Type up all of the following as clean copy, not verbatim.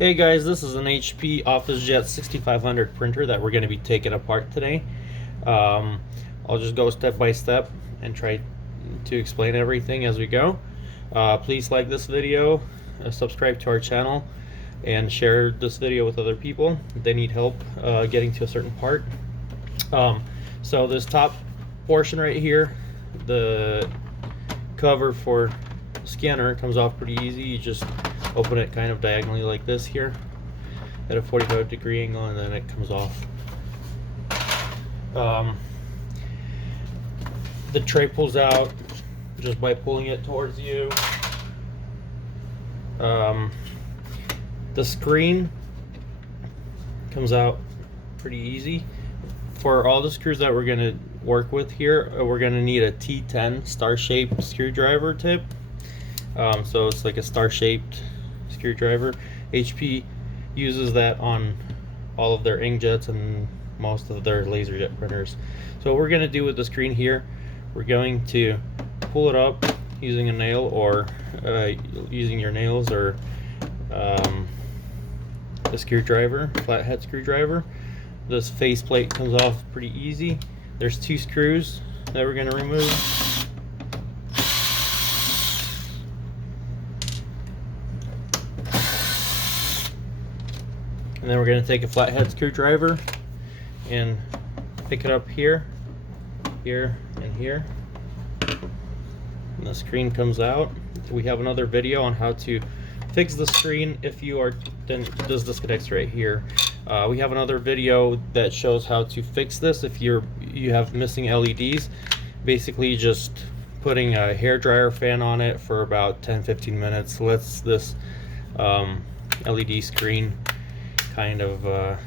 Hey guys, this is an HP Officejet 6500 printer that we're going to be taking apart today. I'll just go step by step and try to explain everything as we go. Please like this video, subscribe to our channel, and share this video with other people. They need help getting to a certain part. So this top portion right here, the cover for scanner, comes off pretty easy. You just open it kind of diagonally like this here at a 45-degree angle, and then it comes off. The tray pulls out just by pulling it towards you. The screen comes out pretty easy. For all the screws that we're going to work with here, we're going to need a T10 star-shaped screwdriver tip. So it's like a star-shaped screwdriver. HP uses that on all of their inkjets and most of their laserjet printers. So what we're going to do with the screen here, we're going to pull it up using a nail, or using your nails, or a screwdriver, flathead screwdriver. This faceplate comes off pretty easy. There's two screws that we're going to remove. And then we're going to take a flathead screwdriver and pick it up here, here, and here. And the screen comes out. We have another video on how to fix the screen if you are, then this disconnects right here. We have another video that shows how to fix this if you have missing LEDs. Basically just putting a hair dryer fan on it for about 10-15 minutes lets this LED screen kind of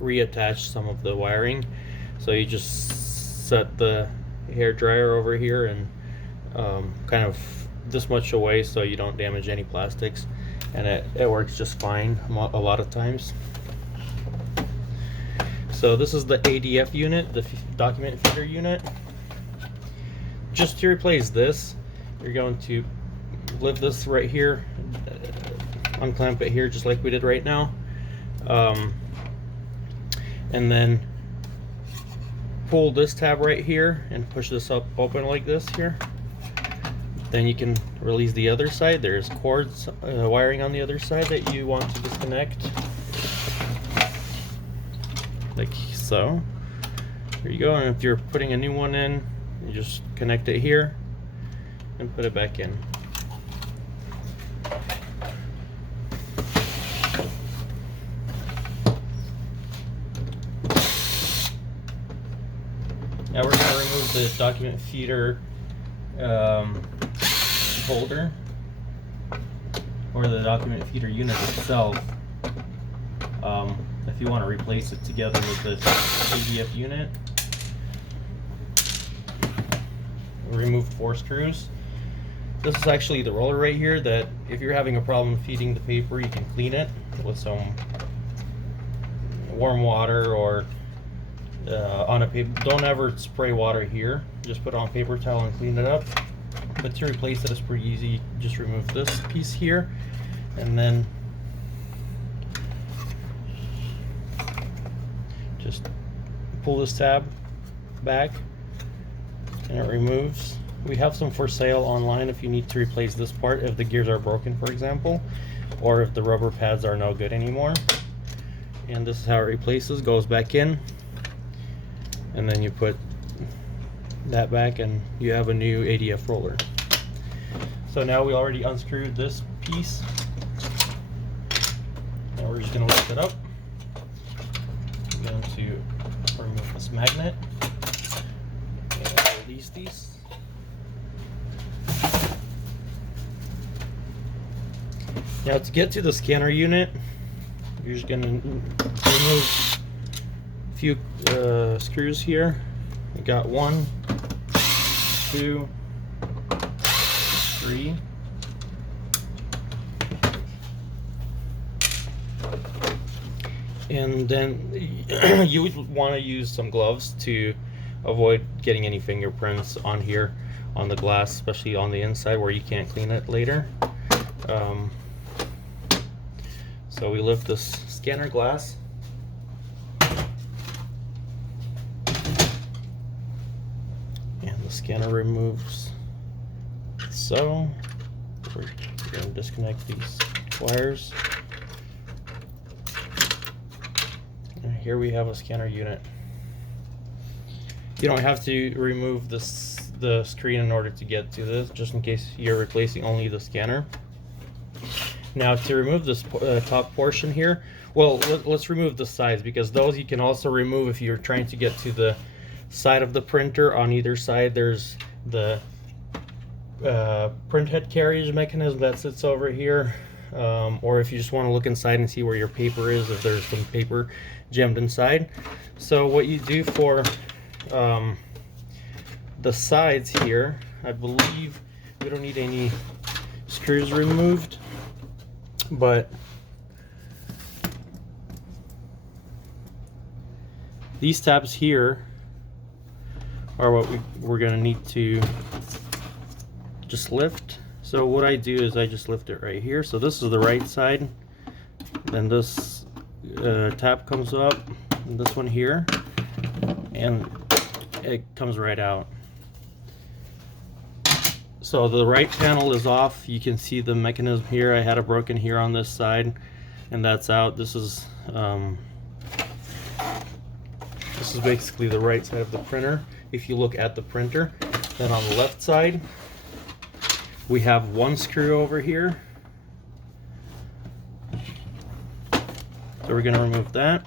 reattach some of the wiring. So you just set the hair dryer over here and kind of this much away so you don't damage any plastics, and it works just fine a lot of times. So this is the ADF unit, the document feeder unit. Just to replace this, you're going to lift this right here, unclamp it here just like we did right now, and then pull this tab right here and push this up open like this here. Then you can release the other side. There's cords, wiring on the other side that you want to disconnect, like so. There you go. And if you're putting a new one in, you just connect it here and put it back in. Now we're going to remove the document feeder holder, or the document feeder unit itself, if you want to replace it together with the ADF unit. We removed 4 screws. This is actually the roller right here that if you're having a problem feeding the paper, you can clean it with some warm water, or on a paper. Don't ever spray water here, just put it on paper towel and clean it up. But to replace it is pretty easy. Just remove this piece here and then just pull this tab back and it removes. We have some for sale online if you need to replace this part, if the gears are broken, for example, or if the rubber pads are no good anymore. And this is how it replaces, goes back in, and then you put that back and you have a new ADF roller. So now we already unscrewed this piece, and we're just going to lift it up. We're going to remove this magnet and release these. Now to get to the scanner unit, you're just going to remove a few screws here. We got 1, 2, 3. And then you would want to use some gloves to avoid getting any fingerprints on here on the glass, especially on the inside where you can't clean it later. So we lift this scanner glass. And the scanner removes. So we're going to disconnect these wires. And here we have a scanner unit. You don't have to remove the screen in order to get to this, just in case you're replacing only the scanner. Now to remove this top portion here, well, let's remove the sides, because those you can also remove if you're trying to get to the side of the printer. On either side there's the print head carriage mechanism that sits over here, or if you just want to look inside and see where your paper is, if there's some paper jammed inside. So what you do for the sides here, I believe we don't need any screws removed, but these tabs here are what we're going to need to just lift. So what I do is I just lift it right here. So this is the right side, then this tab comes up, and this one here, and it comes right out. So the right panel is off. You can see the mechanism here. I had it broken here on this side, and that's out. This is basically the right side of the printer. If you look at the printer, then on the left side we have one screw over here. So we're going to remove that.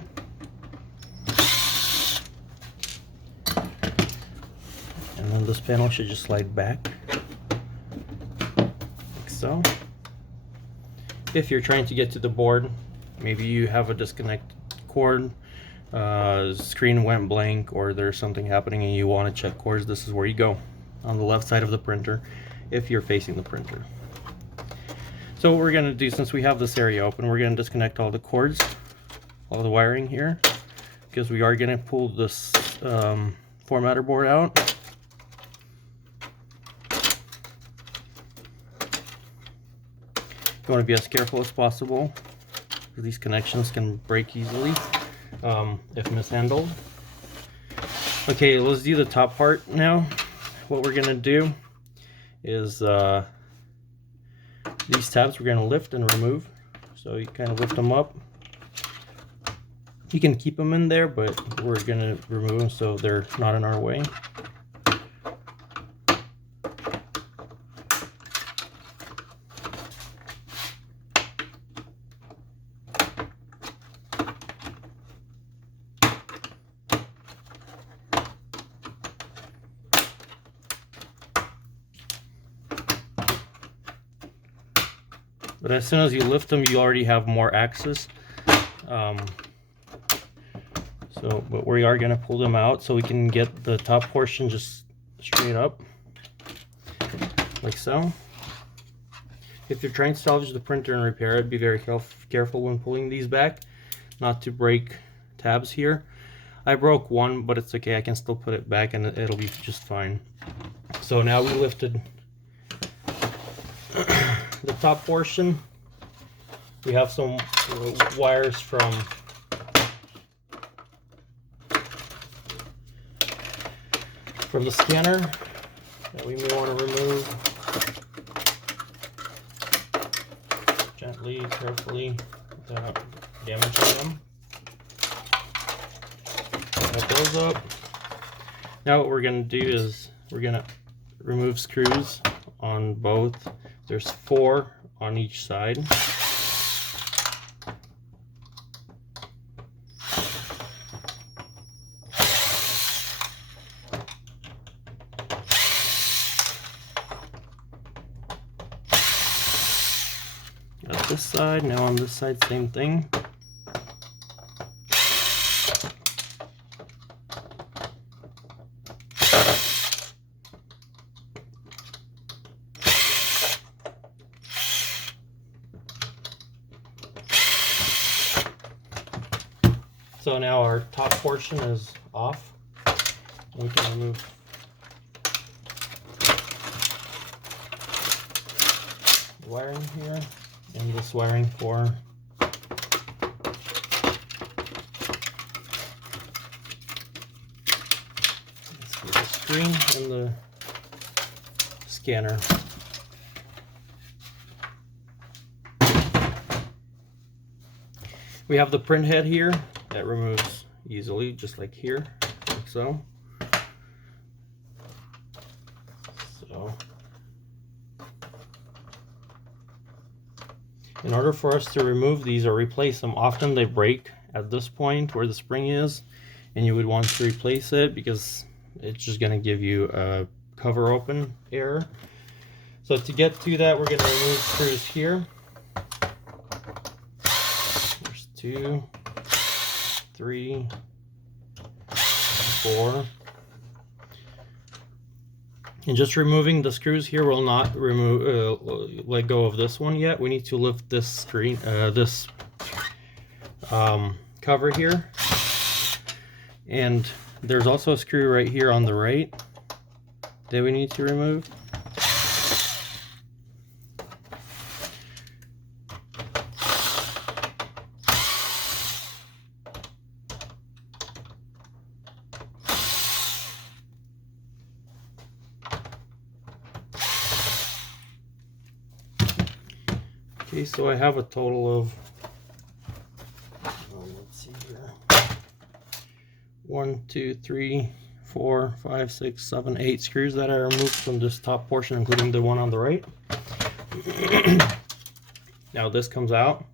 And then this panel should just slide back, like so. If you're trying to get to the board, maybe you have a disconnected cord, screen went blank, or there's something happening and you want to check cords, this is where you go, on the left side of the printer if you're facing the printer. So what we're going to do, since we have this area open, we're going to disconnect all the cords, all the wiring here, because we are going to pull this formatter board out. You want to be as careful as possible, because these connections can break easily if mishandled. Okay, let's do the top part now. What we're going to do is these tabs we're going to lift and remove. So you kind of lift them up. You can keep them in there, but we're going to remove them so they're not in our way. But as soon as you lift them, you already have more access. But we are going to pull them out so we can get the top portion just straight up, like so. If you're trying to salvage the printer and repair it, be very careful when pulling these back, not to break tabs here. I broke one, but it's okay. I can still put it back and it'll be just fine. So now we lifted the top portion. We have some wires from the scanner that we may want to remove gently, carefully, without damaging them. Put those up. Now what we're going to do is we're going to remove screws on both. There's 4 on each side. Got this side, now on this side, same thing. So now our top portion is off. We can remove the wiring here and this wiring for screen and the scanner. We have the print head here that removes easily, just like here, like so. In order for us to remove these or replace them, often they break at this point where the spring is, and you would want to replace it because it's just going to give you a cover open error. So to get to that, we're going to remove screws here. There's 2, 3, 4. And just removing the screws here will not remove let go of this one yet. We need to lift this screen, this cover here. And there's also a screw right here on the right that we need to remove. Okay, so I have a total of, let's see here, 1, 2, 3, 4, 5, 6, 7, 8 screws that I removed from this top portion, including the one on the right. Now this comes out.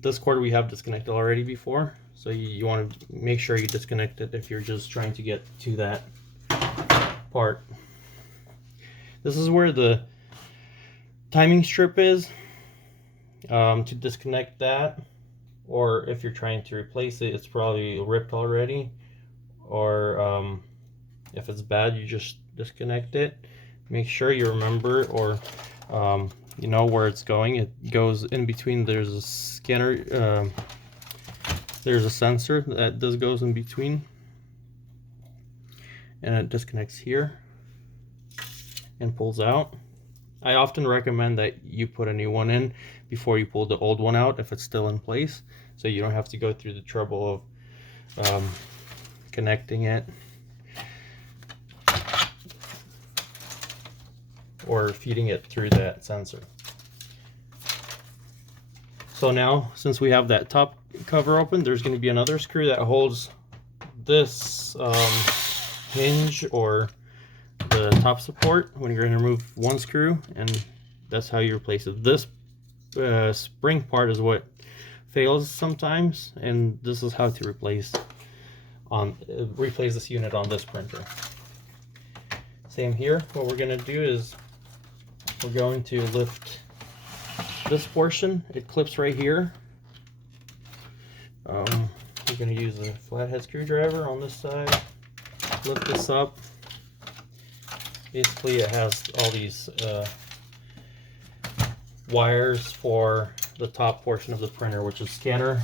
This cord we have disconnected already before, so you want to make sure you disconnect it if you're just trying to get to that part. This is where the timing strip is, to disconnect that, or if you're trying to replace it, it's probably ripped already, or if it's bad, you just disconnect it. Make sure you remember, or you know where it's going. It goes in between. There's a scanner, there's a sensor that goes in between, and it disconnects here and pulls out. I often recommend that you put a new one in before you pull the old one out if it's still in place, so you don't have to go through the trouble of connecting it or feeding it through that sensor. So now, since we have that top cover open, there's going to be another screw that holds this hinge or the top support when you're going to remove one screw, and that's how you replace it. This spring part is what fails sometimes, and this is how to replace this unit on this printer. Same here. What we're going to do is we're going to lift this portion. It clips right here. We're going to use a flathead screwdriver on this side, lift this up. Basically, it has all these wires for the top portion of the printer, which is scanner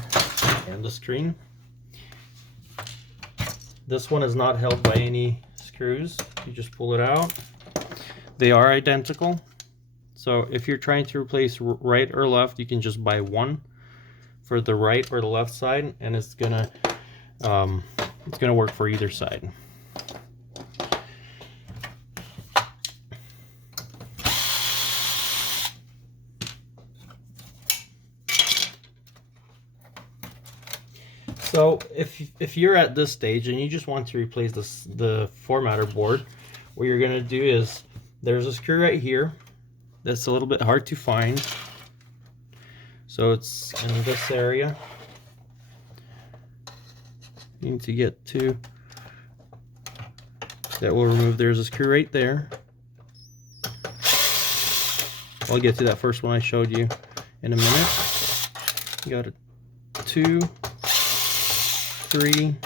and the screen. This one is not held by any screws. You just pull it out. They are identical. So if you're trying to replace right or left, you can just buy one for the right or the left side, and it's gonna work for either side. So if you're at this stage and you just want to replace the formatter board, what you're going to do is, there's a screw right here that's a little bit hard to find. So it's in this area. You need to get to that will remove. There's a screw right there. I'll get to that first one I showed you in a minute. You got a 2, 3.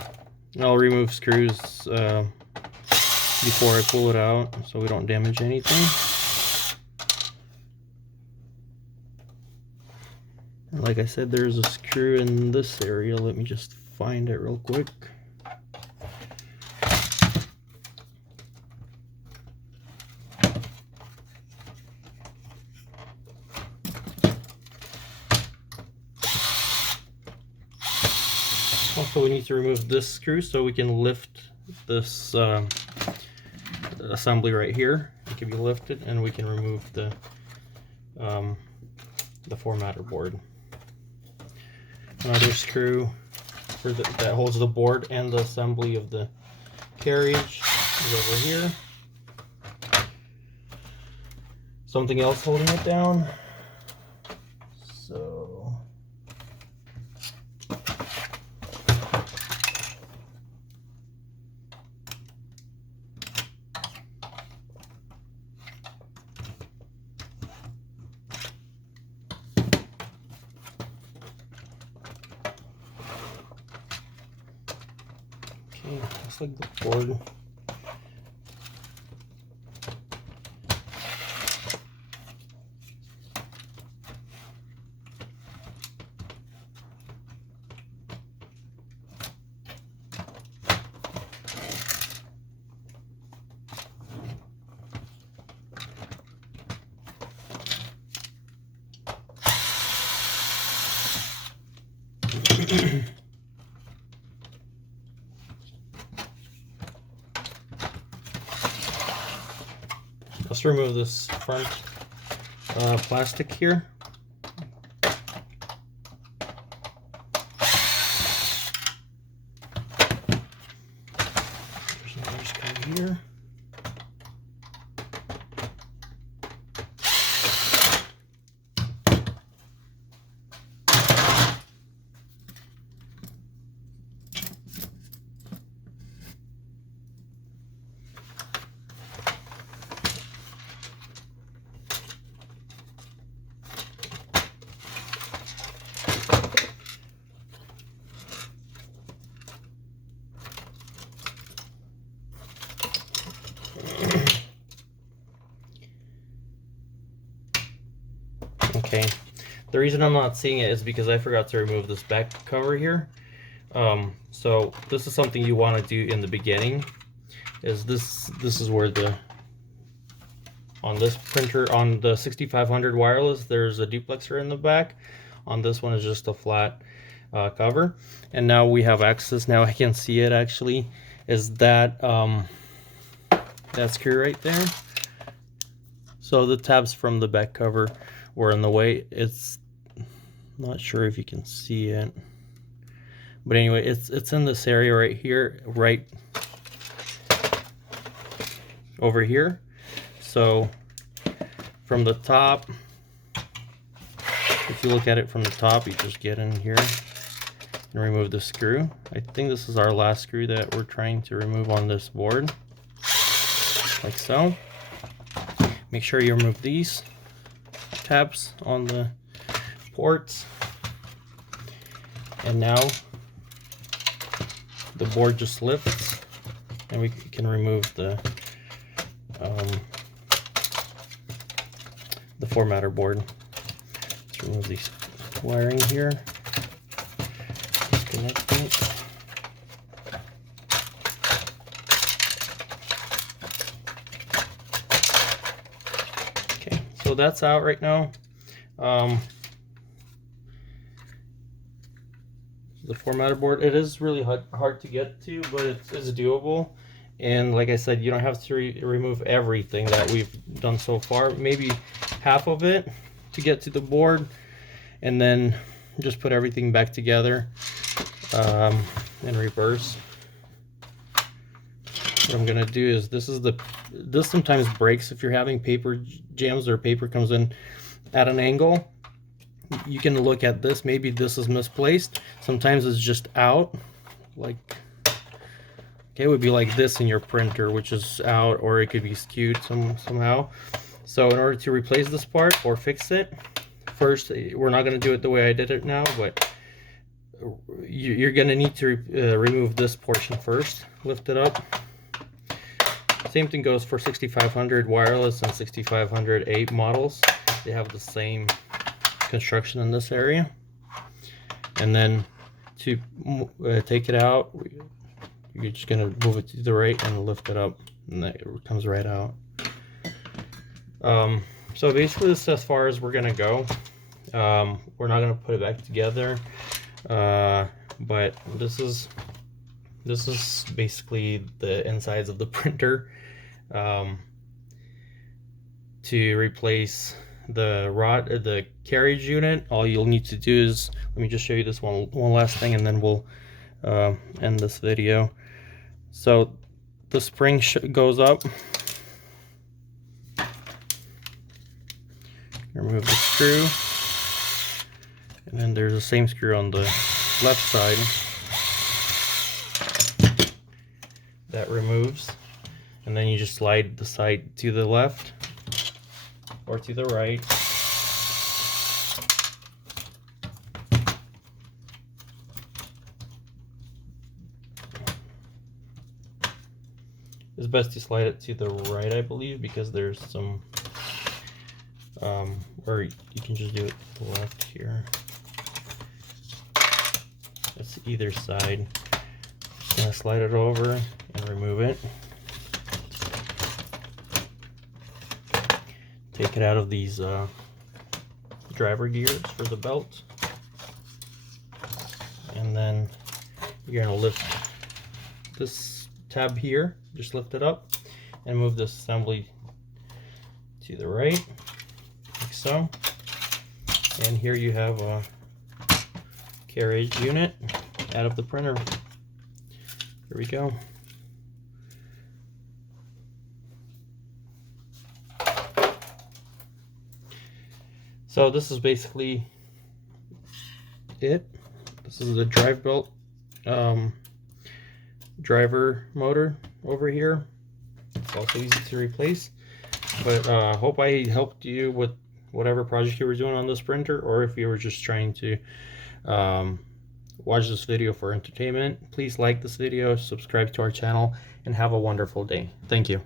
I'll remove screws before I pull it out so we don't damage anything. And like I said, there's a screw in this area. Let me just find it real quick. Also, we need to remove this screw so we can lift this assembly right here. It can be lifted, and we can remove the formatter board. Another screw that holds the board and the assembly of the carriage is over here. Something else holding it down. So okay, looks like the board. Let's remove this front plastic here. There's another screw here. Okay, the reason I'm not seeing it is because I forgot to remove this back cover here. So this is something you want to do in the beginning. Is this is where on this printer, on the 6500 wireless, there's a duplexer in the back. On this one is just a flat cover. And now we have access. Now I can see it actually. Is that that screw right there? So the tabs from the back cover were in the way. It's not sure if you can see it, but anyway, it's in this area right here, right over here. So from the top, if you look at it from the top, you just get in here and remove the screw. I think this is our last screw that we're trying to remove on this board, like so. Make sure you remove these tabs on the ports, and now the board just lifts and we can remove the formatter board. Let's remove these wiring here, disconnect it. Okay, so that's out right now. The formatter board, it is really hard to get to, but it's doable. And like I said, you don't have to remove everything that we've done so far. Maybe half of it to get to the board, and then just put everything back together in reverse. What I'm gonna do is, this sometimes breaks if you're having paper jams or paper comes in at an angle. You can look at this, maybe this is misplaced. Sometimes it's just out, like, okay, it would be like this in your printer, which is out, or it could be skewed somehow. So in order to replace this part or fix it, first, we're not going to do it the way I did it now, but you're going to need to remove this portion first, lift it up. Same thing goes for 6500 wireless and 6500 models. They have the same construction in this area. And then to take it out, you're just going to move it to the right and lift it up, and that it comes right out. So basically this is as far as we're going to go. We're not going to put it back together, but this is This is basically the insides of the printer. To replace the carriage unit, all you'll need to do is, let me just show you this one last thing, and then we'll end this video. So the spring goes up. Remove the screw, and then there's the same screw on the left side that removes, and then you just slide the side to the left or to the right. It's best to slide it to the right, I believe, because there's some or you can just do it to the left here. That's either side. Just gonna slide it over and remove it. Take it out of these driver gears for the belt, and then you're gonna lift this tab here. Just lift it up and move this assembly to the right, like so. And here you have a carriage unit out of the printer. Here we go. So this is basically it. This is the drive belt driver motor over here. It's also easy to replace, but hope I helped you with whatever project you were doing on this printer, or if you were just trying to watch this video for entertainment. Please like this video, subscribe to our channel, and have a wonderful day. Thank you.